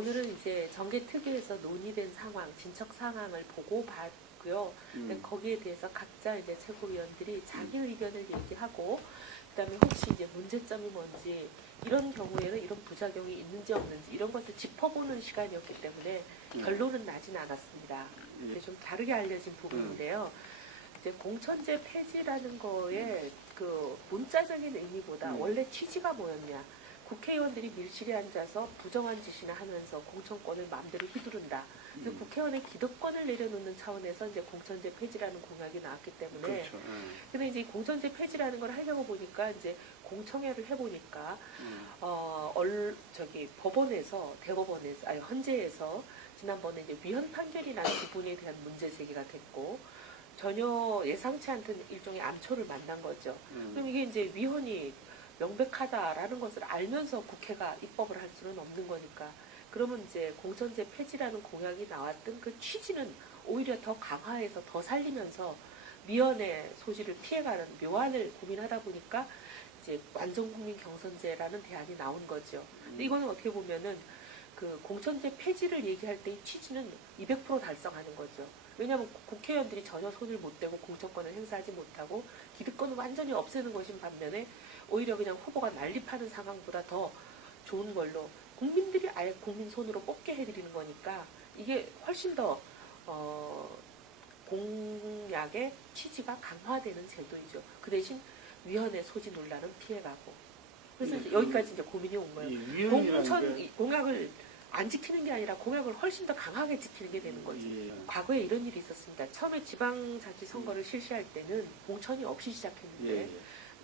오늘은 이제 정계특위에서 논의된 상황, 진척 상황을 보고 봤고요. 거기에 대해서 각자 이제 최고위원들이 자기 의견을 얘기하고, 그다음에 혹시 이제 문제점이 뭔지, 이런 경우에는 이런 부작용이 있는지 없는지 이런 것을 짚어보는 시간이었기 때문에 결론은 나진 않았습니다. 근데 좀 다르게 알려진 부분인데요. 이제 공천제 폐지라는 거에 그 문자적인 의미보다 원래 취지가 뭐였냐. 국회의원들이 밀실에 앉아서 부정한 짓이나 하면서 공천권을 마음대로 휘두른다. 그래서 국회의원의 기득권을 내려놓는 차원에서 이제 공천제 폐지라는 공약이 나왔기 때문에. 그렇죠. 근데 이제 공천제 폐지라는 걸 하려고 보니까 이제 공청회를 해보니까 법원에서 대법원에서 아니 헌재에서 지난번에 이제 위헌 판결이 난 부분에 대한 문제 제기가 됐고. 전혀 예상치 않던 일종의 암초를 만난 거죠. 그럼 이게 이제 위헌이 명백하다라는 것을 알면서 국회가 입법을 할 수는 없는 거니까. 그러면 이제 공천제 폐지라는 공약이 나왔던 그 취지는 오히려 더 강화해서 더 살리면서 위헌의 소지를 피해가는 묘안을 고민하다 보니까 이제 완전국민 경선제라는 대안이 나온 거죠. 근데 이거는 어떻게 보면은 그 공천제 폐지를 얘기할 때 이 취지는 200% 달성하는 거죠. 왜냐하면 국회의원들이 전혀 손을 못 대고 공천권을 행사하지 못하고 기득권을 완전히 없애는 것인 반면에 오히려 그냥 후보가 난립하는 상황보다 더 좋은 걸로 국민들이 아예 국민 손으로 뽑게 해드리는 거니까 이게 훨씬 더 공약의 취지가 강화되는 제도이죠. 그 대신 위헌의 소지 논란은 피해가고. 그래서 이제 여기까지 이제 고민이 온 거예요. 공천 공약을 안 지키는 게 아니라 공약을 훨씬 더 강하게 지키는 게 되는 거죠. 과거에 이런 일이 있었습니다. 처음에 지방자치 선거를 실시할 때는 공천이 없이 시작했는데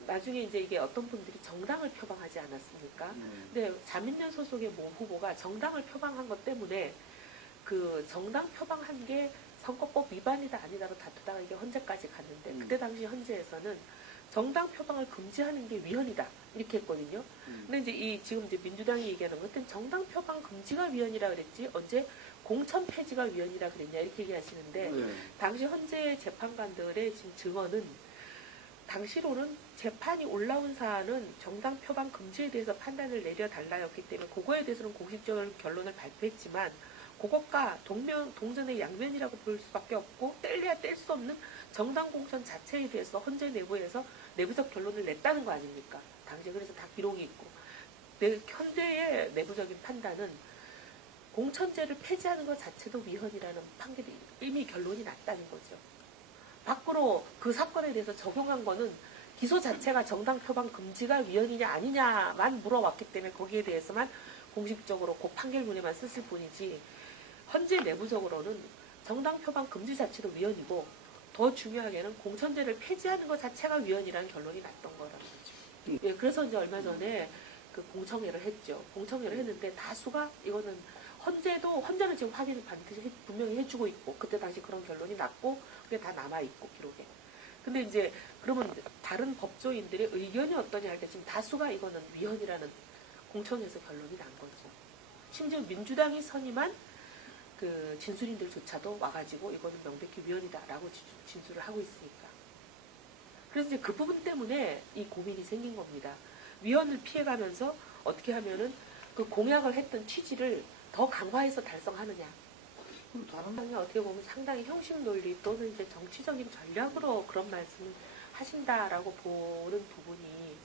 나중에 이제 이게 어떤 분들이 정당을 표방하지 않았습니까? 근데 자민련 소속의 모 후보가 정당을 표방한 것 때문에 그 정당 표방한 게 선거법 위반이다 아니다로 다투다가 이게 헌재까지 갔는데 그때 당시 헌재에서는 정당 표방을 금지하는 게 위헌이다 이렇게 했거든요. 근데 이제 지금 이제 민주당이 얘기하는 것은 정당 표방 금지가 위헌이라 그랬지 언제 공천 폐지가 위헌이라 그랬냐 이렇게 얘기하시는데 당시 헌재 재판관들의 지금 증언은 당시로는 재판이 올라온 사안은 정당 표방 금지에 대해서 판단을 내려달라였기 때문에 그거에 대해서는 공식적인 결론을 발표했지만 그것과 동전의 양면이라고 볼 수밖에 없고 뗄래야 뗄 수 없는 정당 공천 자체에 대해서 헌재 내부에서 내부적 결론을 냈다는 거 아닙니까? 당시에 그래서 다 기록이 있고 현재의 내부적인 판단은 공천제를 폐지하는 것 자체도 위헌이라는 판결이 이미 결론이 났다는 거죠. 밖으로 그 사건에 대해서 적용한 거는 기소 자체가 정당 표방 금지가 위헌이냐 아니냐만 물어왔기 때문에 거기에 대해서만 공식적으로 그 판결문에만 썼을 뿐이지 헌재 내부적으로는 정당 표방 금지 자체도 위헌이고 더 중요하게는 공천제를 폐지하는 것 자체가 위헌이라는 결론이 났던 거라는 거죠. 예, 그래서 이제 얼마 전에 그 공청회를 했죠. 공청회를 했는데 다수가 이거는 헌재는 지금 확인을 반드시 분명히 해주고 있고 그때 당시 그런 결론이 났고 그게 다 남아있고 기록에. 근데 이제 그러면 다른 법조인들의 의견이 어떠냐 할 때 지금 다수가 이거는 위헌이라는 공청회에서 결론이 난 거죠. 심지어 민주당이 선임한 그 진술인들조차도 와가지고 이거는 명백히 위헌이다라고 진술을 하고 있으니까. 그래서 이제 그 부분 때문에 이 고민이 생긴 겁니다. 위헌을 피해가면서 어떻게 하면은 그 공약을 했던 취지를 더 강화해서 달성하느냐. 어떻게 보면 상당히 형식 논리 또는 이제 정치적인 전략으로 그런 말씀을 하신다라고 보는 부분이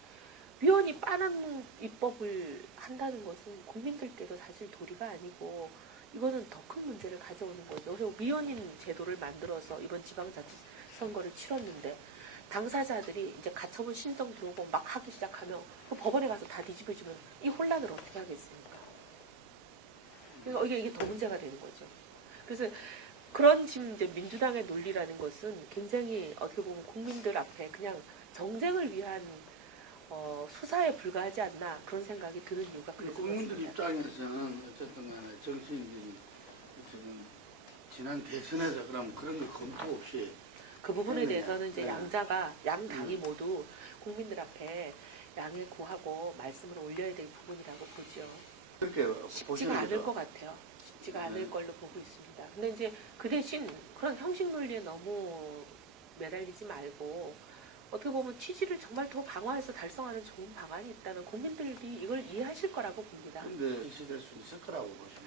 위헌이 빠른 입법을 한다는 것은 국민들께도 사실 도리가 아니고 이거는 더 큰 문제를 가져오는 거죠. 그래서 위헌인 제도를 만들어서 이번 지방자치 선거를 치렀는데 당사자들이 이제 가처분 신청 들어오고 막 하기 시작하면 그 법원에 가서 다 뒤집어주면 이 혼란을 어떻게 하겠습니까? 그래서 이게 더 문제가 되는 거죠. 그래서 그런 지금 이제 민주당의 논리라는 것은 굉장히 어떻게 보면 국민들 앞에 그냥 정쟁을 위한 수사에 불과하지 않나 그런 생각이 드는 이유가 그래서 국민들 입장에서는 어쨌든 간에 정치인들이 지난 대선에서 그럼 그런 걸 검토 없이 그 부분에 대해서는 이제 양당이 모두 국민들 앞에 양을 구하고 말씀을 올려야 될 부분이라고 보죠. 그렇게 쉽지가 않을 것 같아요. 쉽지가 않을 걸로 보고 있습니다. 근데 이제 그 대신 그런 형식 논리에 너무 매달리지 말고 어떻게 보면 취지를 정말 더 강화해서 달성하는 좋은 방안이 있다면 국민들이 이걸 이해하실 거라고 봅니다. 근데 이슈될 수 있을 거라고 보십니다.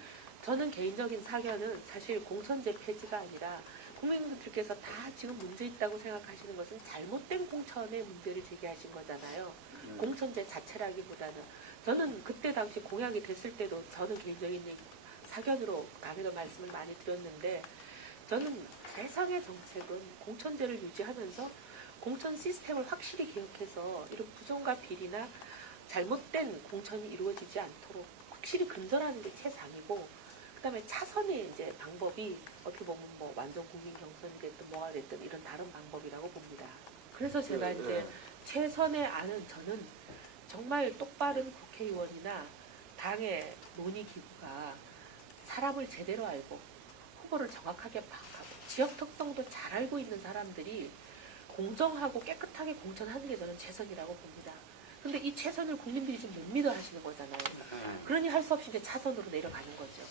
저는 개인적인 사견은 사실 공천제 폐지가 아니라 국민분들께서 다 지금 문제 있다고 생각하시는 것은 잘못된 공천의 문제를 제기하신 거잖아요. 공천제 자체라기보다는 저는 그때 당시 공약이 됐을 때도 저는 개인적인 사견으로 다음에도 말씀을 많이 드렸는데 저는 세상의 정책은 공천제를 유지하면서 공천 시스템을 확실히 개혁해서 이런 부정과 비리나 잘못된 공천이 이루어지지 않도록 확실히 근절하는 게 최상이고 그다음에 차선의 이제 방법이 어떻게 보면 뭐 완전 국민 경선이 됐든 뭐가 됐든 이런 다른 방법이라고 봅니다. 그래서 제가 이제 최선의 안은 저는 정말 똑바른 국회의원이나 당의 논의 기구가 사람을 제대로 알고 후보를 정확하게 파악하고 지역 특성도 잘 알고 있는 사람들이 공정하고 깨끗하게 공천하는 게 저는 최선이라고 봅니다. 근데 이 최선을 국민들이 지금 못 믿어 하시는 거잖아요. 그러니 할 수 없이 이제 차선으로 내려가는 거죠.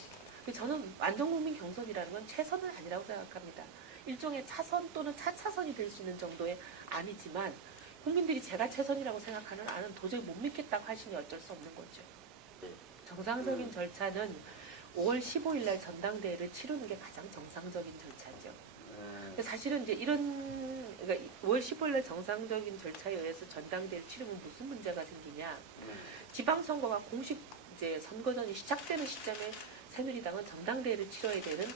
근데 저는 완전 국민 경선이라는 건 최선은 아니라고 생각합니다. 일종의 차선 또는 차차선이 될 수 있는 정도의 안이지만 국민들이 제가 최선이라고 생각하는 안은 도저히 못 믿겠다고 하시니 어쩔 수 없는 거죠. 정상적인 절차는 5월 15일 날 전당대회를 치르는 게 가장 정상적인 절차죠. 근데 사실은 이제 그러니까 5월 15일 날 정상적인 절차에 의해서 전당대회를 치르면 무슨 문제가 생기냐. 지방선거가 공식 이제 선거전이 시작되는 시점에 새누리당은 전당대회를 치러야 되는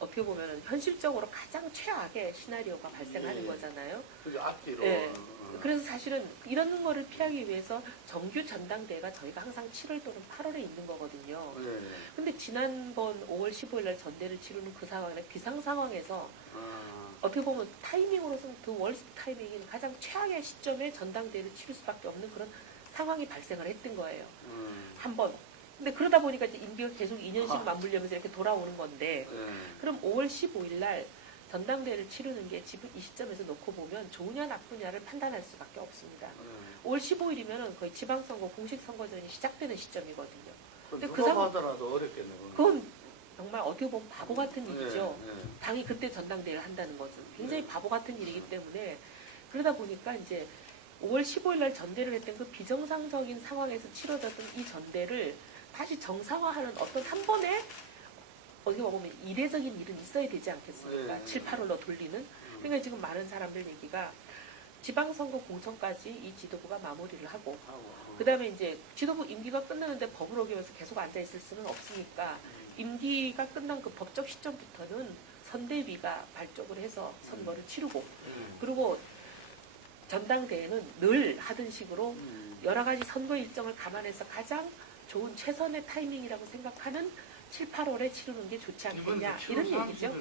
어떻게 보면 현실적으로 가장 최악의 시나리오가 발생하는 거잖아요. 그게 앞뒤로. 네. 그래서 사실은 이런 거를 피하기 위해서 정규 전당대회가 저희가 항상 7월 또는 8월에 있는 거거든요. 근데 지난번 5월 15일 날 전대를 치르는 그 상황에 비상 상황에서 어떻게 보면 타이밍으로서는 그 월스트 타이밍인 가장 최악의 시점에 전당대회를 치를 수밖에 없는 그런 상황이 발생을 했던 거예요. 한 번. 근데 그러다 보니까 이제 임기가 계속 2년씩 맞물려면서 이렇게 돌아오는 건데 그럼 5월 15일 날 전당대회를 치르는 게 지금 이 시점에서 놓고 보면 좋으냐 나쁘냐를 판단할 수밖에 없습니다. 5월 15일이면 거의 지방선거 공식 선거전이 시작되는 시점이거든요. 근데 누가 하더라도 어렵겠네요. 그건 정말 어떻게 보면 바보 같은 일이죠. 당이 그때 전당대회를 한다는 것은 굉장히 바보 같은 일이기 때문에 그러다 보니까 이제 5월 15일 날 전대를 했던 그 비정상적인 상황에서 치러졌던 이 전대를 다시 정상화하는 어떤 한 번의 어떻게 보면 이례적인 일은 있어야 되지 않겠습니까? 7, 8월로 돌리는. 그러니까 지금 많은 사람들 얘기가 지방선거 공천까지 이 지도부가 마무리를 하고 그 다음에 이제 지도부 임기가 끝나는데 법을 어기면서 계속 앉아있을 수는 없으니까 임기가 끝난 그 법적 시점부터는 선대위가 발족을 해서 선거를 치르고 그리고 전당대회는 늘 하던 식으로 여러 가지 선거 일정을 감안해서 가장 좋은 최선의 타이밍이라고 생각하는 7, 8월에 치르는 게 좋지 않겠냐 이런 얘기죠.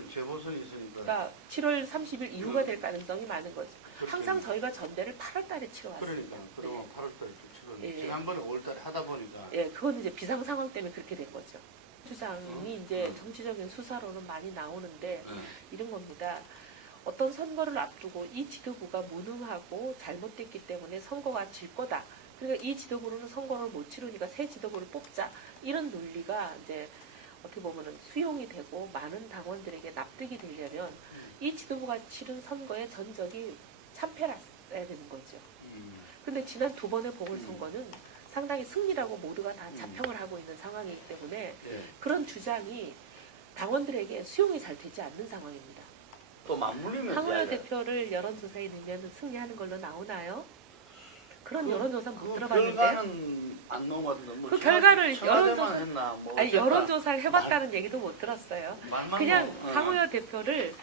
그러니까 7월 30일 이후가 될 가능성이 많은 거죠. 항상 저희가 전대를 8월 달에 치러왔습니다. 그러니까 그러면 8월 달에 치렀는데 지난번에 5월 달에 하다 보니까 그건 이제 비상 상황 때문에 그렇게 된 거죠. 주장이 이제 정치적인 수사로는 많이 나오는데 이런 겁니다. 어떤 선거를 앞두고 이 지도부가 무능하고 잘못됐기 때문에 선거가 질 거다. 그러니까 이 지도부로는 선거를 못 치르니까 새 지도부를 뽑자. 이런 논리가 이제 어떻게 보면은 수용이 되고 많은 당원들에게 납득이 되려면 이 지도부가 치른 선거의 전적이 참패라야 되는 거죠. 근데 지난 두 번의 보궐선거는 상당히 승리라고 모두가 다 자평을 하고 있는 상황이기 때문에 그런 주장이 당원들에게 수용이 잘 되지 않는 상황입니다. 또 맞물리면 황우여 대표를 여론조사에 넣으면 승리하는 걸로 나오나요? 그런 여론조사 못 들어봤는데요. 결과는 안 나오거든요. 뭐 그 결과를 여론조사 여론조사를 해봤다는 얘기도 못 들었어요. 그냥 황우여 대표를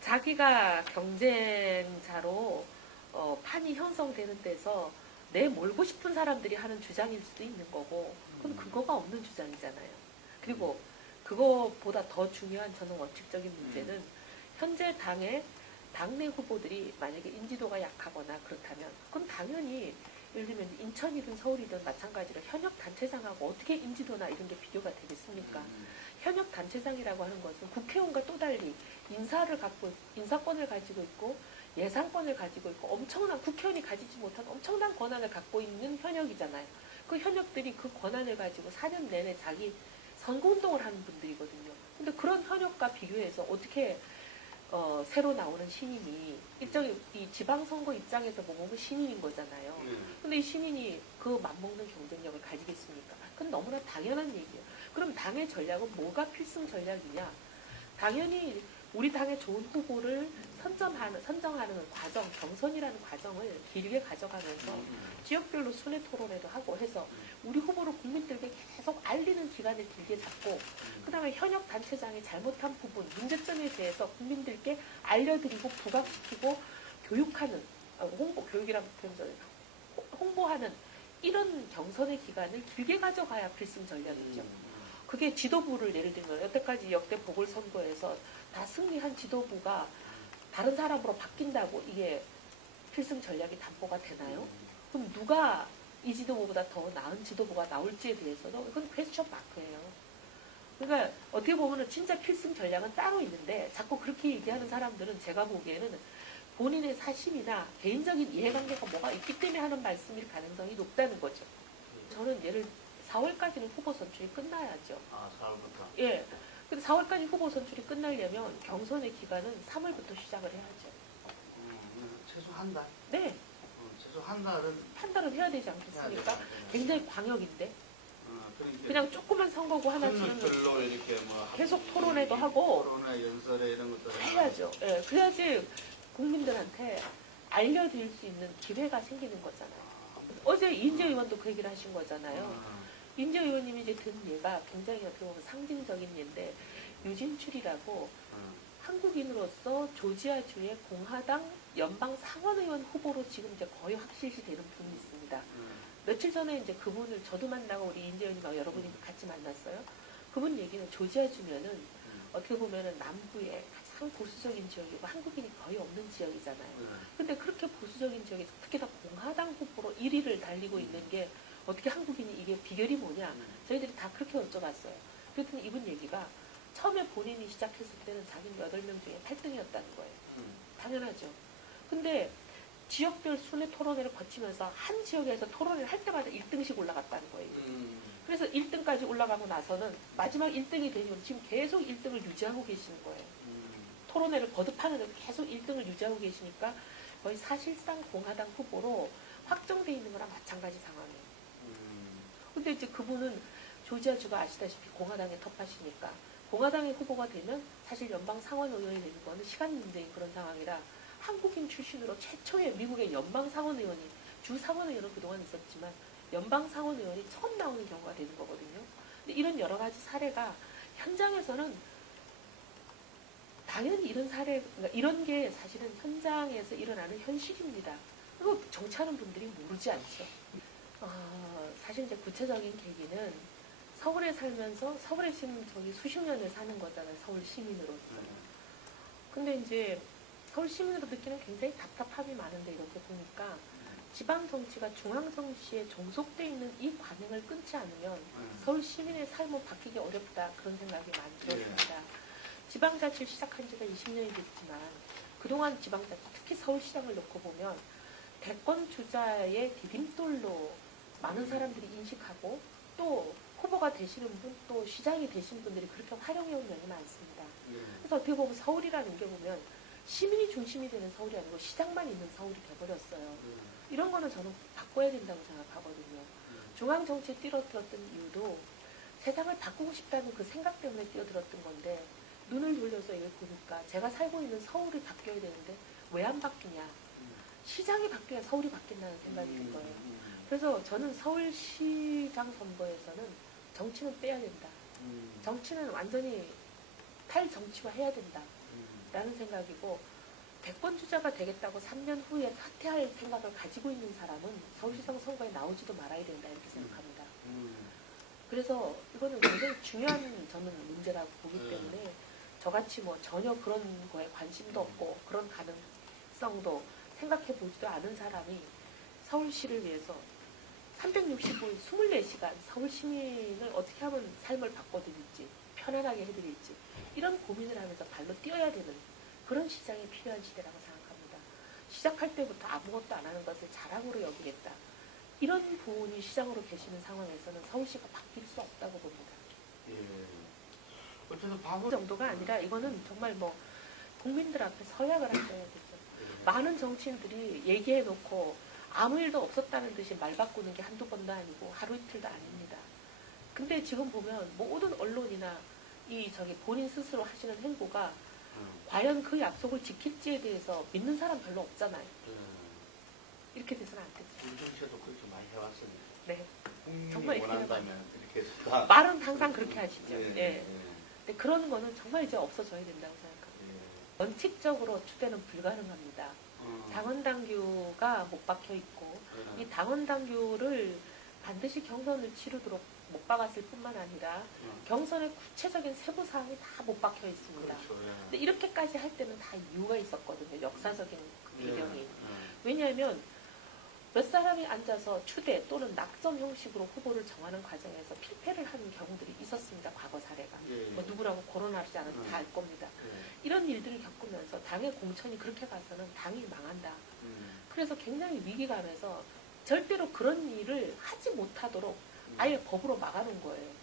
자기가 경쟁자로 판이 형성되는 데서 내몰고 싶은 사람들이 하는 주장일 수도 있는 거고 그건 근거가 없는 주장이잖아요. 그리고 그거보다 더 중요한 저는 원칙적인 문제는 현재 당의 당내 후보들이 만약에 인지도가 약하거나 그렇다면 그건 당연히 예를 들면 인천이든 서울이든 마찬가지로 현역 단체장하고 어떻게 인지도나 이런 게 비교가 되겠습니까? 현역 단체장이라고 하는 것은 국회의원과 또 달리 인사권을 가지고 있고 예산권을 가지고 있고 엄청난 국회의원이 가지지 못한 엄청난 권한을 갖고 있는 현역이잖아요. 그 현역들이 그 권한을 가지고 4년 내내 자기 선거운동을 하는 분들이거든요. 근데 그런 현역과 비교해서 어떻게 새로 나오는 신인이 일종의 이 지방선거 입장에서 보면 신인인 거잖아요. 근데 이 신인이 그 맞먹는 경쟁력을 가지겠습니까? 그건 너무나 당연한 얘기예요. 그럼 당의 전략은 뭐가 필승 전략이냐? 당연히 우리 당의 좋은 후보를 선정하는 과정, 경선이라는 과정을 길게 가져가면서 지역별로 순회 토론회도 하고 해서 우리 후보를 국민들에게 계속 알리는 기간을 길게 잡고 그다음에 현역 단체장이 잘못한 부분, 문제점에 대해서 국민들께 알려드리고 부각시키고 교육하는 교육이라는 표현 홍보하는 이런 경선의 기간을 길게 가져가야 필승 전략이죠. 그게 지도부를 예를 들면 여태까지 역대 보궐선거에서 다 승리한 지도부가 다른 사람으로 바뀐다고 이게 필승 전략이 담보가 되나요? 그럼 누가 이 지도부보다 더 나은 지도부가 나올지에 대해서도 이건 퀘스천 마크예요. 그러니까 어떻게 보면 진짜 필승 전략은 따로 있는데 자꾸 그렇게 얘기하는 사람들은 제가 보기에는 본인의 사심이나 개인적인 이해관계가 뭐가 있기 때문에 하는 말씀일 가능성이 높다는 거죠. 저는 예를 4월까지는 후보 선출이 끝나야죠. 아, 4월부터? 예. 근데 4월까지 후보 선출이 끝나려면 경선의 기간은 3월부터 시작을 해야죠. 최소 한 달? 네. 최소 한 달은? 한 달은 해야 되지 않겠습니까? 해야 되죠. 굉장히 광역인데. 그러니까 그냥 조그만 선거구 하나 치면 협력들로 이렇게 뭐 계속 토론회도 하고 토론회, 연설회 이런 것들 해야죠. 예. 그래야지 국민들한테 알려드릴 수 있는 기회가 생기는 거잖아요. 어제 인재 의원도 그 얘기를 하신 거잖아요. 인재 의원님이 이제 든 예가 굉장히 어떻게 보면 상징적인 예인데 유진출이라고 한국인으로서 조지아주의 공화당 연방 상원의원 후보로 지금 이제 거의 확실시 되는 분이 있습니다. 며칠 전에 이제 그분을 저도 만나고 우리 인재 의원님하고 여러분이 같이 만났어요. 그분 얘기는 조지아주면은 어떻게 보면은 남부의 가장 보수적인 지역이고 한국인이 거의 없는 지역이잖아요. 근데 그렇게 보수적인 지역에서 특히나 공화당 후보로 1위를 달리고 있는 게 어떻게 한국인이 이게 비결이 뭐냐? 저희들이 다 그렇게 여쭤봤어요. 그랬더니 이분 얘기가 처음에 본인이 시작했을 때는 자기는 8명 중에 8등이었다는 거예요. 당연하죠. 근데 지역별 순회 토론회를 거치면서 한 지역에서 토론회를 할 때마다 1등씩 올라갔다는 거예요. 그래서 1등까지 올라가고 나서는 마지막 1등이 되면 지금 계속 1등을 유지하고 계시는 거예요. 토론회를 거듭하는데 계속 1등을 유지하고 계시니까 거의 사실상 공화당 후보로 확정돼 있는 거랑 마찬가지 상황이에요. 근데 이제 그분은 조지아주가 아시다시피 공화당의 텃밭이니까 공화당의 후보가 되면 사실 연방 상원 의원이 되는 거는 시간 문제인 그런 상황이라 한국인 출신으로 최초의 미국의 연방 상원 의원이 주 상원 의원은 그동안 있었지만 연방 상원 의원이 처음 나오는 경우가 되는 거거든요. 근데 이런 여러 가지 사례가 현장에서는 당연히 이런 사례, 그러니까 이런 게 사실은 현장에서 일어나는 현실입니다. 그리고 정치하는 분들이 모르지 않죠. 사실 이제 구체적인 계기는 서울에 살면서 서울에 지금 저기 수십 년을 사는 거잖아요. 서울 시민으로서. 근데 이제 서울 시민으로 느끼는 굉장히 답답함이 많은데 이렇게 보니까 지방 정치가 중앙 정치에 종속돼 있는 이 관행을 끊지 않으면 서울 시민의 삶은 바뀌기 어렵다 그런 생각이 많이 들었습니다. 지방자치를 시작한 지가 20년이 됐지만 그동안 지방자치 특히 서울시장을 놓고 보면 대권 주자의 디딤돌로 많은 사람들이 인식하고 또 후보가 되시는 분, 또 시장이 되신 분들이 그렇게 활용해온 면이 많습니다. 그래서 어떻게 보면 서울이라는 게 보면 시민이 중심이 되는 서울이 아니고 시장만 있는 서울이 돼버렸어요. 이런 거는 저는 바꿔야 된다고 생각하거든요. 중앙 정치에 뛰어들었던 이유도 세상을 바꾸고 싶다는 그 생각 때문에 뛰어들었던 건데 눈을 돌려서 이걸 보니까 제가 살고 있는 서울이 바뀌어야 되는데 왜 안 바뀌냐. 시장이 바뀌어야 서울이 바뀐다는 생각이 든 거예요. 그래서 저는 서울시장 선거에서는 정치는 빼야 된다. 정치는 완전히 탈정치화해야 된다. 라는 생각이고 대권 주자가 되겠다고 3년 후에 사퇴할 생각을 가지고 있는 사람은 서울시장 선거에 나오지도 말아야 된다 이렇게 생각합니다. 그래서 이거는 굉장히 중요한 저는 문제라고 보기 때문에 저같이 뭐 전혀 그런 거에 관심도 없고 그런 가능성도 생각해 보지도 않은 사람이 서울시를 위해서 365일 24시간 서울 시민을 어떻게 하면 삶을 바꿔드릴지 편안하게 해드릴지 이런 고민을 하면서 발로 뛰어야 되는 그런 시장이 필요한 시대라고 생각합니다. 시작할 때부터 아무것도 안 하는 것을 자랑으로 여기겠다. 이런 분이 시장으로 계시는 상황에서는 서울시가 바뀔 수 없다고 봅니다. 어쨌든 그 정도가 아니라 이거는 정말 뭐 국민들 앞에 서약을 하셔야 되죠. 많은 정치인들이 얘기해놓고 아무 일도 없었다는 듯이 말 바꾸는 게 한두 번도 아니고 하루 이틀도 아닙니다. 근데 지금 보면 모든 언론이나 본인 스스로 하시는 행보가 과연 그 약속을 지킬지에 대해서 믿는 사람 별로 없잖아요. 이렇게 돼서는 안 되지. 윤정씨도 그렇게 많이 해왔습니다. 네. 국민이 정말 이렇게 원한다면 이렇게 해서 말은 항상 그렇게 하시죠. 예, 예. 예, 근데 그런 거는 정말 이제 없어져야 된다고 생각합니다. 예. 원칙적으로 추대는 불가능합니다. 당원 당규가 못 박혀 있고 이 당원 당규를 반드시 경선을 치르도록 못 박았을 뿐만 아니라 경선의 구체적인 세부 사항이 다 못 박혀 있습니다. 그렇죠. 예. 근데 이렇게까지 할 때는 다 이유가 있었거든요. 역사적인 그 배경이. 예. 왜냐하면 몇 사람이 앉아서 추대 또는 낙점 형식으로 후보를 정하는 과정에서 필패를 하는 경우들이 있었습니다. 과거 사례가. 예. 뭐 누구라고 거론하지 않아도 다 알 겁니다. 예. 이런 일들을 겪으면서 당의 공천이 그렇게 가서는 당이 망한다. 그래서 굉장히 위기감에서 절대로 그런 일을 하지 못하도록 아예 법으로 막아놓은 거예요.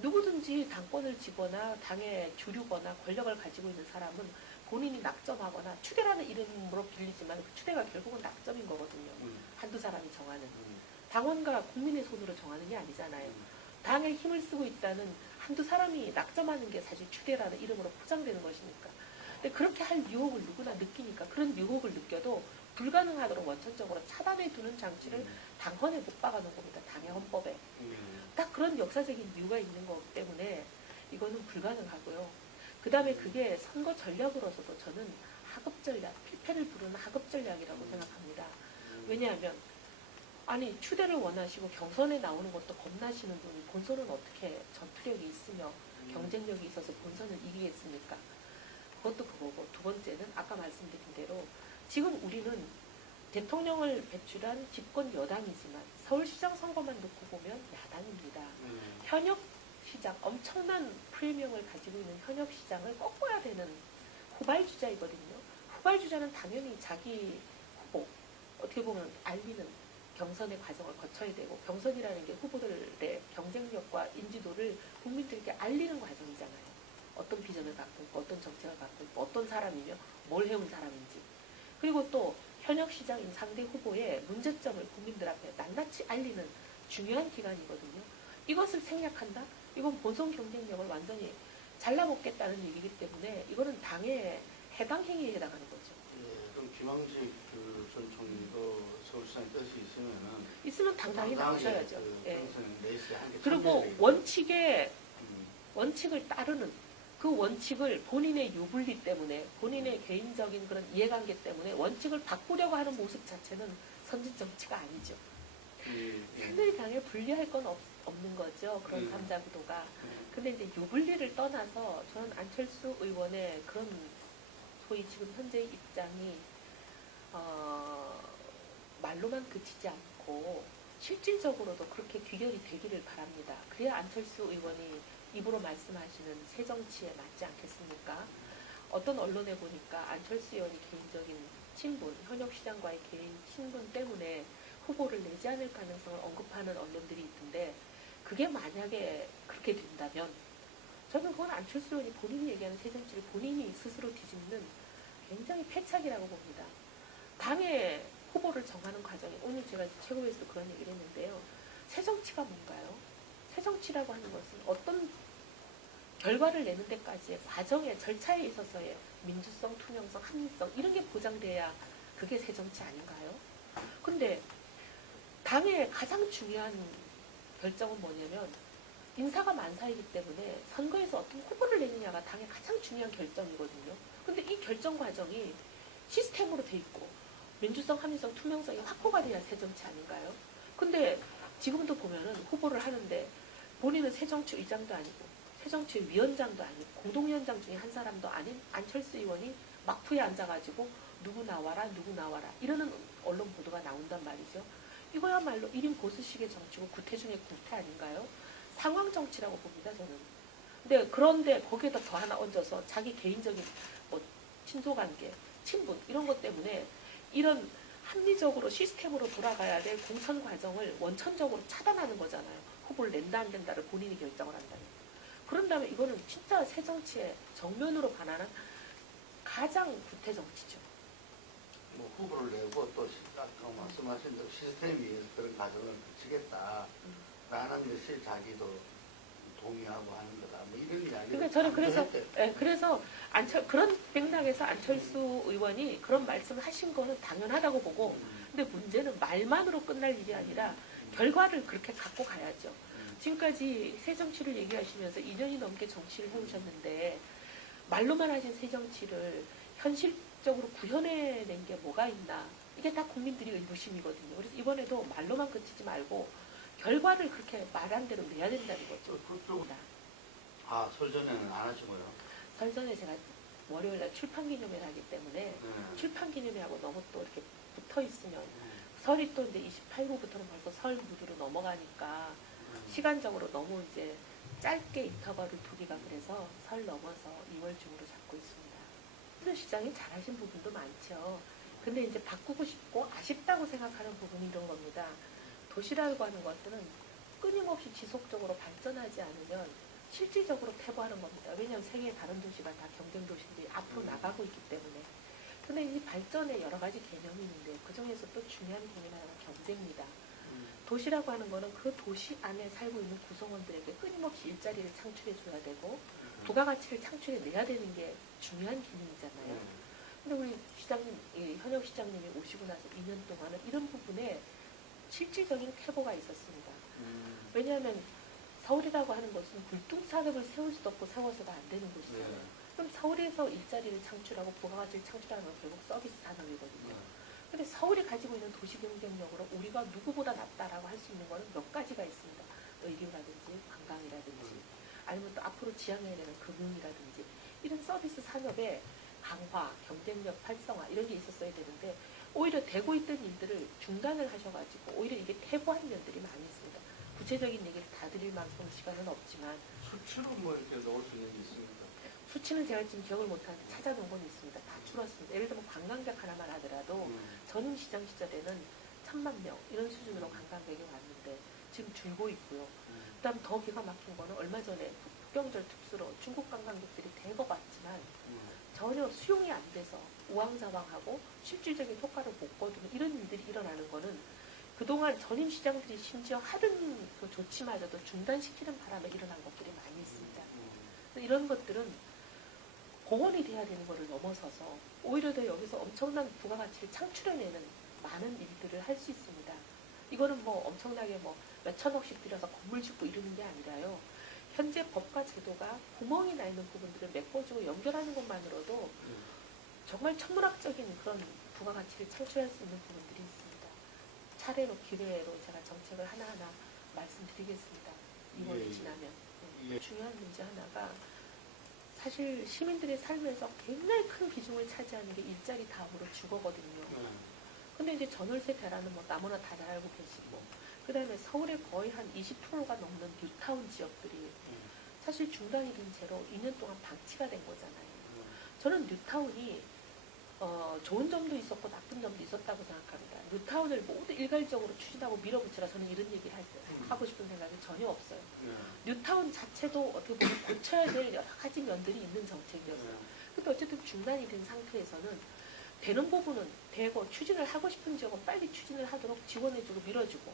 누구든지 당권을 쥐거나 당의 주류거나 권력을 가지고 있는 사람은 본인이 낙점하거나 추대라는 이름으로 빌리지만 그 추대가 결국은 낙점인 거거든요. 한두 사람이 정하는. 당원과 국민의 손으로 정하는 게 아니잖아요. 당에 힘을 쓰고 있다는 한두 사람이 낙점하는 게 사실 추대라는 이름으로 포장되는 것이니까. 근데 그렇게 할 유혹을 누구나 느끼니까 그런 유혹을 느껴도 불가능하도록 원천적으로 차단해 두는 장치를 당헌에 못 박아놓은 겁니다. 당의 헌법에. 딱 그런 역사적인 이유가 있는 거기 때문에 이거는 불가능하고요. 그 다음에 그게 선거 전략으로서도 저는 하급 전략, 필패를 부르는 하급 전략이라고 생각합니다. 왜냐하면 아니 추대를 원하시고 경선에 나오는 것도 겁나시는 분이 본선은 어떻게 전투력이 있으며 경쟁력이 있어서 본선을 이기겠습니까? 그것도 그거고 두 번째는 아까 말씀드린 대로 지금 우리는 대통령을 배출한 집권 여당이지만 서울시장 선거만 놓고 보면 야당입니다. 현역시장, 엄청난 프리미엄을 가지고 있는 현역시장을 꺾어야 되는 후발주자이거든요. 후발주자는 당연히 자기 후보, 어떻게 보면 알리는 경선의 과정을 거쳐야 되고 경선이라는 게 후보들의 경쟁력과 인지도를 국민들께 알리는 과정이잖아요. 어떤 비전을 갖고 있고 어떤 정책을 갖고 있고 어떤 사람이며 뭘 해온 사람인지. 그리고 또 현역 시장인 상대 후보의 문제점을 국민들 앞에 낱낱이 알리는 중요한 기간이거든요. 이것을 생략한다? 이건 본선 경쟁력을 완전히 잘라먹겠다는 얘기이기 때문에 이거는 당의 해당 행위에 해당하는 거죠. 예, 그럼 김황식 전 총리도 서울시장 뜻이 있으면 당당히 나오셔야죠. 예. 그리고 원칙을 따르는 그 원칙을 본인의 유불리 때문에 본인의 개인적인 그런 이해관계 때문에 원칙을 바꾸려고 하는 모습 자체는 선진 정치가 아니죠. 새누리당에 분리할 건 없는 거죠. 그런 삼자 구도가. 근데 이제 유불리를 떠나서 저는 안철수 의원의 그런 소위 지금 현재의 입장이 말로만 그치지 않고 실질적으로도 그렇게 귀결이 되기를 바랍니다. 그래야 안철수 의원이 입으로 말씀하시는 새 정치에 맞지 않겠습니까? 어떤 언론에 보니까 안철수 의원이 개인적인 친분, 현역 시장과의 개인 친분 때문에 후보를 내지 않을 가능성을 언급하는 언론들이 있던데 그게 만약에 그렇게 된다면 저는 그건 안철수 의원이 본인이 얘기하는 새 정치를 본인이 스스로 뒤집는 굉장히 패착이라고 봅니다. 당의 후보를 정하는 과정에 오늘 제가 최고위에서도 그런 얘기를 했는데요. 새 정치가 뭔가요? 새 정치라고 하는 것은 어떤 결과를 내는 데까지의 과정의 절차에 있어서의 민주성, 투명성, 합리성 이런 게 보장돼야 그게 새 정치 아닌가요? 근데 당의 가장 중요한 결정은 뭐냐면 인사가 만사이기 때문에 선거에서 어떤 후보를 내느냐가 당의 가장 중요한 결정이거든요. 근데 이 결정 과정이 시스템으로 돼 있고 민주성, 합리성, 투명성이 확보가 돼야 새 정치 아닌가요? 근데 지금도 보면은 후보를 하는데 본인은 새정치 의장도 아니고 새정치 위원장도 아니고 공동위원장 중에 한 사람도 아닌 안철수 의원이 막후에 앉아가지고 누구 나와라 이러는 언론 보도가 나온단 말이죠. 이거야말로 1인 보수식의 정치고 구태 중에 구태 아닌가요? 상황 정치라고 봅니다, 저는. 그런데 거기에다 더 하나 얹어서 자기 개인적인 뭐 친소관계, 친분 이런 것 때문에 이런 합리적으로 시스템으로 돌아가야 될 공천 과정을 원천적으로 차단하는 거잖아요. 후보를 낸다 안 된다를 본인이 결정을 한다면. 그런다면 이거는 진짜 새 정치의 정면으로 반하는 가장 구태 정치죠. 뭐 후보를 내고 또 아까 말씀하신 대로 시스템 위에서 그런 과정을 거치겠다라는 것이 자기도 동의하고 하는 거다. 뭐 이런 게 아니라. 그러니까 저는 그래서, 강조했대요. 예, 그래서 그런 맥락에서 안철수 의원이 그런 말씀을 하신 거는 당연하다고 보고, 근데 문제는 말만으로 끝날 일이 아니라 결과를 그렇게 갖고 가야죠. 지금까지 새정치를 얘기하시면서 2년이 넘게 정치를 해오셨는데 말로만 하신 새정치를 현실적으로 구현해낸 게 뭐가 있나, 이게 다 국민들이 의구심이거든요. 그래서 이번에도 말로만 그치지 말고 결과를 그렇게 말한 대로 내야 된다는 거죠. 설전에는 안 하시고요. 설전에 제가 월요일날 출판기념회를 하기 때문에 출판기념회하고 너무 또 이렇게 붙어 있으면 설이 또 이제 28일부터는 벌써 설 무드로 넘어가니까 시간적으로 너무 이제 짧게 인터벌을 두기가 그래서 설 넘어서 2월 중으로 잡고 있습니다. 시장이 잘하신 부분도 많죠. 근데 이제 바꾸고 싶고 아쉽다고 생각하는 부분이 이런 겁니다. 도시라고 하는 것은 끊임없이 지속적으로 발전하지 않으면 실질적으로 퇴보하는 겁니다. 왜냐하면 세계의 다른 도시가 다 경쟁 도시들이 앞으로 나가고 있기 때문에. 근데 이 발전에 여러 가지 개념이 있는데 그 중에서 또 중요한 개념이 하나가 경제입니다. 도시라고 하는 거는 그 도시 안에 살고 있는 구성원들에게 끊임없이 일자리를 창출해 줘야 되고 부가가치를 창출해 내야 되는 게 중요한 기능이잖아요. 근데 우리 시장님, 현역 시장님이 오시고 나서 2년 동안은 이런 부분에 실질적인 퇴보가 있었습니다. 왜냐하면 서울이라고 하는 것은 굴뚝산업을 세울 수도 없고 세워서도 안 되는 곳이잖아요. 그럼 서울에서 일자리를 창출하고 부가가치를 창출하는 건 결국 서비스 산업이거든요. 근데 서울이 가지고 있는 도시 경쟁력으로 우리가 누구보다 낫다라고 할 수 있는 거는 몇 가지가 있습니다. 의료라든지 관광이라든지 아니면 또 앞으로 지향해야 되는 금융이라든지 이런 서비스 산업의 강화, 경쟁력 활성화 이런 게 있었어야 되는데 오히려 되고 있던 일들을 중단을 하셔가지고 오히려 이게 퇴보한 면들이 많이 있습니다. 구체적인 얘기를 다 드릴 만큼 시간은 없지만 수치로 뭐 이렇게 넣을 수 있는 게 있습니까? 수치는 제가 지금 기억을 못하는데 찾아놓은 건 있습니다. 다 줄었습니다. 예를 들면 관광객 하나만 하더라도 전임 시장 시절에는 1000만 명 이런 수준으로 관광객이 왔는데 지금 줄고 있고요. 그다음 더 기가 막힌 거는 얼마 전에 국경절 특수로 중국 관광객들이 대거 왔지만 전혀 수용이 안 돼서 우왕좌왕하고 실질적인 효과를 못 거두는 이런 일들이 일어나는 거는 그동안 전임 시장들이 심지어 하던 그 조치마저도 중단시키는 바람에 일어난 것들이 많이 있습니다. 이런 것들은 공헌이 돼야 되는 것을 넘어서서 오히려 더 여기서 엄청난 부가가치를 창출해내는 많은 일들을 할 수 있습니다. 이거는 뭐 엄청나게 뭐 몇천억씩 들여서 건물 짓고 이러는 게 아니라요. 현재 법과 제도가 구멍이 나 있는 부분들을 메꿔주고 연결하는 것만으로도 정말 천문학적인 그런 부가가치를 창출할 수 있는 부분들이 있습니다. 차례로 기회로 제가 정책을 하나하나 말씀드리겠습니다. 2월이 지나면. 중요한 문제 하나가 사실 시민들의 삶에서 굉장히 큰 비중을 차지하는 게 일자리 다음으로 주거거든요. 근데 이제 전월세 대란은 뭐 나무나 다 잘 알고 계시고, 그 다음에 서울의 거의 한 20%가 넘는 뉴타운 지역들이 사실 중단이 된 채로 2년 동안 방치가 된 거잖아요. 저는 뉴타운이 좋은 점도 있었고 나쁜 점도 있었다고 생각합니다. 뉴타운을 모두 일괄적으로 추진하고 밀어붙여라 저는 이런 얘기를 하고 싶은 생각이 전혀 없어요. 뉴타운 자체도 어떻게 보면 고쳐야 될 여러 가지 면들이 있는 정책이었어요. 근데 어쨌든 중단이 된 상태에서는 되는 부분은 되고 추진을 하고 싶은 지역은 빨리 추진을 하도록 지원해주고 밀어주고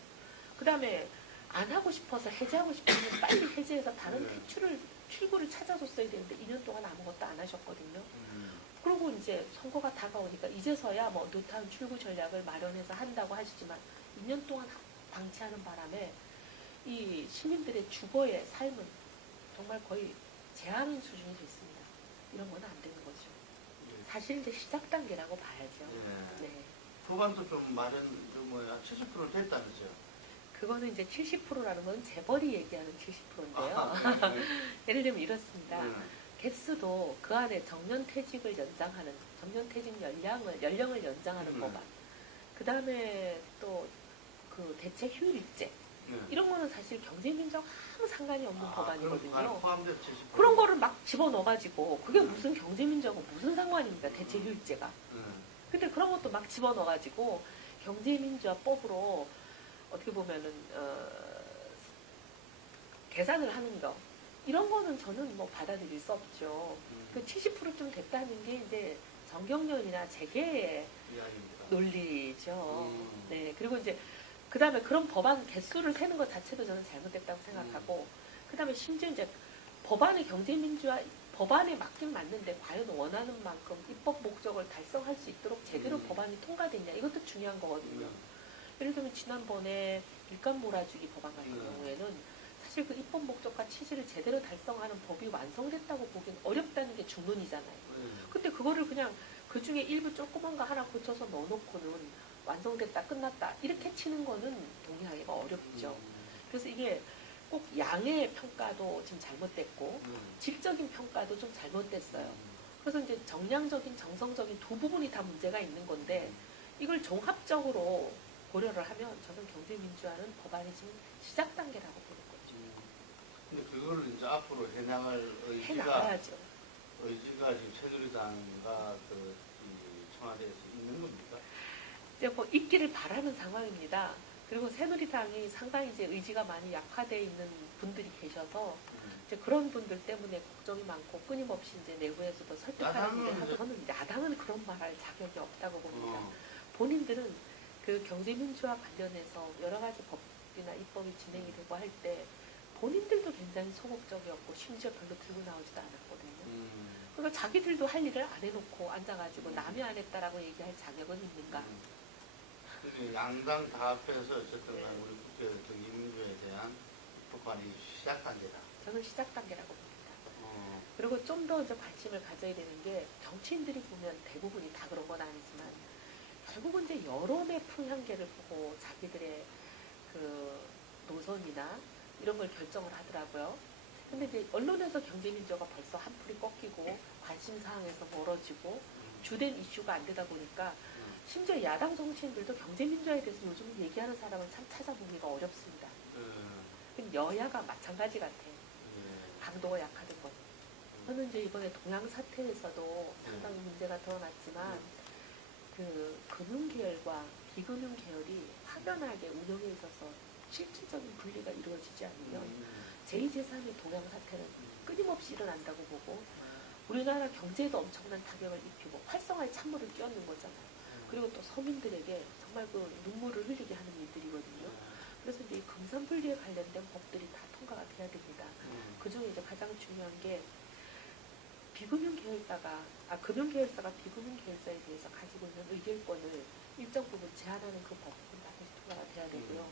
그 다음에 안 하고 싶어서 해제하고 싶으면 빨리 해제해서 다른 출구를 찾아줬어야 되는데 2년 동안 아무것도 안 하셨거든요. 그리고 이제 선거가 다가오니까 이제서야 뭐 뉴타운 출구 전략을 마련해서 한다고 하시지만 2년 동안 방치하는 바람에 이 시민들의 주거의 삶은 정말 거의 제한하는 수준이 됐습니다. 이런 건 안 되는 거죠. 사실 이제 시작 단계라고 봐야죠. 네. 후반도 좀 마련, 70% 됐다면서요? 그거는 이제 70%라는 건 재벌이 얘기하는 70%인데요. 예를 들면 이렇습니다. 개수도 그 안에 정년퇴직을 연장하는, 정년퇴직 연령을 연장하는 법안. 그 다음에 또 그 대체 휴일제. 이런 거는 사실 경제민주하고 아무 상관이 없는 법안이거든요. 그런 거를 막 집어넣어가지고 그게 무슨 경제민주하고 무슨 상관입니까? 대체 휴일제가. 근데 그런 것도 막 집어넣어가지고 경제민주화법으로 어떻게 보면은 계산을 하는 거 이런 거는 저는 뭐 받아들일 수 없죠. 그 70%좀 됐다는 게 이제 정경련이나 재계의 논리죠. 네. 그리고 이제 그 다음에 그런 법안 개수를 세는 것 자체도 저는 잘못됐다고 생각하고 그 그다음에 심지어 이제 법안의 경제민주화 법안에 맞긴 맞는데 과연 원하는 만큼 입법 목적을 달성할 수 있도록 제대로 법안이 통과됐냐 이것도 중요한 거거든요. 예를 들면 지난번에 일감 몰아주기 법안 같은 경우에는 사실 그 입법 목적과 취지를 제대로 달성하는 법이 완성됐다고 보기는 어렵다는 게 중론이잖아요. 근데 그거를 그냥 그 중에 일부 조그만 거 하나 고쳐서 넣어놓고는 완성됐다 끝났다 이렇게 치는 거는 동의하기가 어렵죠. 그래서 이게 꼭 양의 평가도 지금 잘못됐고 질적인 평가도 좀 잘못됐어요. 그래서 이제 정량적인 정성적인 두 부분이 다 문제가 있는 건데 이걸 종합적으로 고려를 하면 저는 경제민주화는 법안이 지금 시작 단계라고 보는 거죠. 근데 그거를 이제 앞으로 해나갈 해나가야죠. 의지가 지금 새누리당과 이 청와대에서 있는 겁니까? 이제 뭐 있기를 바라는 상황입니다. 그리고 새누리당이 상당히 이제 의지가 많이 약화되어 있는 분들이 계셔서 이제 그런 분들 때문에 걱정이 많고 끊임없이 이제 내부에서도 설득하는 일을 하고 저는 야당은 그런 말할 자격이 없다고 봅니다. 본인들은 그 경제민주화 관련해서 여러 가지 법이나 입법이 진행이 되고 할 때 본인들도 굉장히 소극적이었고 심지어 별로 들고 나오지도 않았거든요. 그러니까 자기들도 할 일을 안 해놓고 앉아가지고 남이 안 했다라고 얘기할 자격은 있는가? 양당 다 합해서 어쨌든 우리 국회 경제민주화에 대한 법안이 시작 단계다. 저는 시작 단계라고 봅니다. 그리고 좀 더 이제 관심을 가져야 되는 게 정치인들이 보면 대부분이 다 그런 건 아니지만 결국은 이제 여론의 풍향계를 보고 자기들의 그 노선이나 이런 걸 결정을 하더라고요. 근데 이제 언론에서 경제민주화가 벌써 한풀이 꺾이고 관심사항에서 멀어지고 주된 이슈가 안 되다 보니까 심지어 야당 정치인들도 경제민주화에 대해서 요즘 얘기하는 사람을 참 찾아보기가 어렵습니다. 여야가 마찬가지 같아요. 강도가 약하던 건. 저는 이제 이번에 동양 사태에서도 상당히 문제가 드러났지만 그 금융계열과 비금융 계열이 확연하게 운영에 있어서 실질적인 분리가 이루어지지 않으면 제2제3의 동양 사태는 끊임없이 일어난다고 보고 우리나라 경제에도 엄청난 타격을 입히고 활성화에 찬물을 끼얹는 거잖아요. 그리고 또 서민들에게 정말 그 눈물을 흘리게 하는 일들이거든요. 그래서 이제 이 금산분리에 관련된 법들이 다 통과가 돼야 됩니다. 그 중에 이제 가장 중요한 게 금융계열사가 비금융계열사에 대해서 가지고 있는 의결권을 일정 부분 제한하는 그 법은 반드시 통과가 돼야 되고요.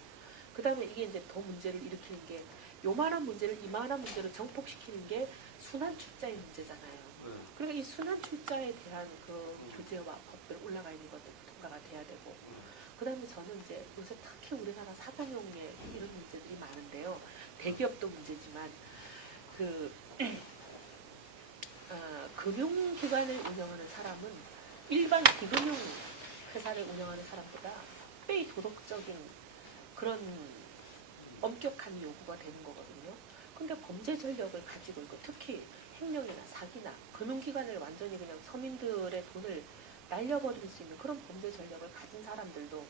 그 다음에 이게 이제 더 문제를 일으키는 게 요만한 문제를 이만한 문제로 정폭시키는 게 순환출자의 문제잖아요. 그러니까 이 순환출자에 대한 그 규제와 법들 올라가 있는 것들 통과가 돼야 되고 그 다음에 저는 이제 요새 특히 우리나라 사장용에 이런 문제들이 많은데요. 대기업도 문제지만 금융기관을 운영하는 사람은 일반 비금융 회사를 운영하는 사람보다 매우 도덕적인 그런 엄격한 요구가 되는 거거든요. 근데 범죄 전력을 가지고 있고 특히 횡령이나 사기나 금융기관을 완전히 그냥 서민들의 돈을 날려버릴 수 있는 그런 범죄 전력을 가진 사람들도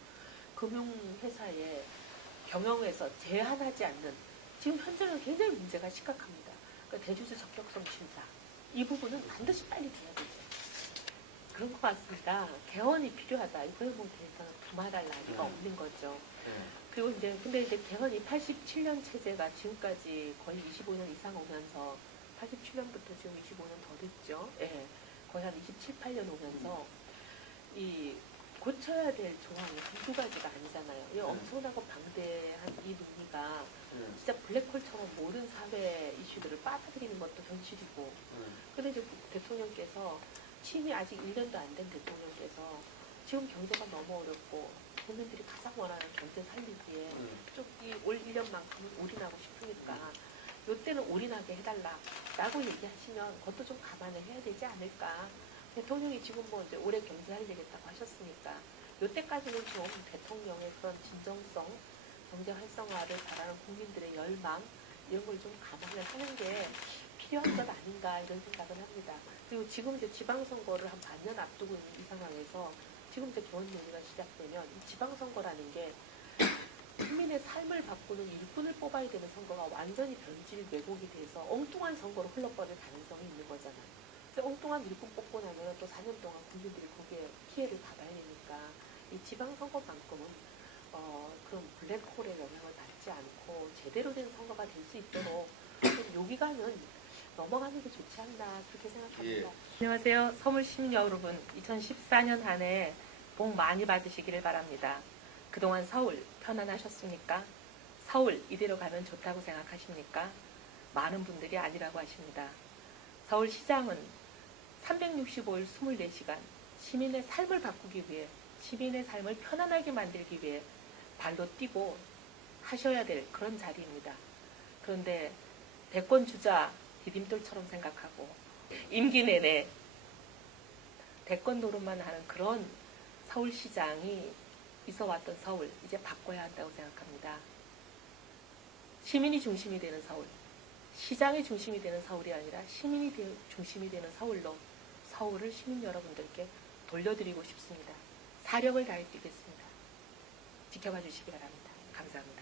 금융회사의 경영에서 제한하지 않는 지금 현재는 굉장히 문제가 심각합니다. 그러니까 대주주 적격성 심사 이 부분은 반드시 빨리 돼야 되죠. 그런 것 같습니다. 개헌이 필요하다. 이거에 뭐 대해서는 두말할 나위가 없는 거죠. 그리고 이제 근데 이제 개헌이 87년 체제가 지금까지 거의 25년 이상 오면서 87년부터 지금 25년 더 됐죠. 예. 거의 한 27, 8년 오면서 이 고쳐야 될 조항이 한두 가지가 아니잖아요. 이 엄청나고 방대한 이 논의가 진짜 블랙홀처럼 모든 사회 이슈들을 빨아들이는 것도 현실이고 근데 이제 대통령께서 취임이 아직 1년도 안 된 대통령께서 지금 경제가 너무 어렵고 국민들이 가장 원하는 경제 살리기에 올 1년만큼은 올인하고 싶으니까 이때는 올인하게 해달라라고 얘기하시면 그것도 좀 감안을 해야 되지 않을까. 대통령이 지금 뭐 이제 올해 경제 살리겠다고 하셨으니까 이때까지는 좀 대통령의 그런 진정성, 경제 활성화를 바라는 국민들의 열망 이런 걸 좀 감안을 하는 게 필요한 것 아닌가 이런 생각을 합니다. 그리고 지금 이제 지방선거를 한 반년 앞두고 있는 이 상황에서 지금 이제 개헌 논의가 시작되면 이 지방선거라는 게 국민의 삶을 바꾸는 일꾼을 뽑아야 되는 선거가 완전히 변질 왜곡이 돼서 엉뚱한 선거로 흘러버릴 가능성이 있는 거잖아요. 근데 엉뚱한 일꾼 뽑고 나면 또 4년 동안 국민들이 거기에 피해를 받아야 되니까 이 지방선거만큼은 그런 블랙홀의 영향을 받지 않고 제대로 된 선거가 될 수 있도록 요 기간은 넘어가는 게 좋지 않나 그렇게 생각합니다. 예. 안녕하세요. 서울시민 여러분. 2014년 한 해 복 많이 받으시기를 바랍니다. 그동안 서울 편안하셨습니까? 서울 이대로 가면 좋다고 생각하십니까? 많은 분들이 아니라고 하십니다. 서울시장은 365일 24시간 시민의 삶을 바꾸기 위해 시민의 삶을 편안하게 만들기 위해 발로 뛰고 하셔야 될 그런 자리입니다. 그런데 대권 주자 디딤돌처럼 생각하고 임기 내내 대권 노릇만 하는 그런 서울시장이 있어왔던 서울 이제 바꿔야 한다고 생각합니다. 시민이 중심이 되는 서울, 시장이 중심이 되는 서울이 아니라 시민이 중심이 되는 서울로 서울을 시민 여러분들께 돌려드리고 싶습니다. 사력을 다해 뛰겠습니다. 지켜봐 주시기 바랍니다. 감사합니다.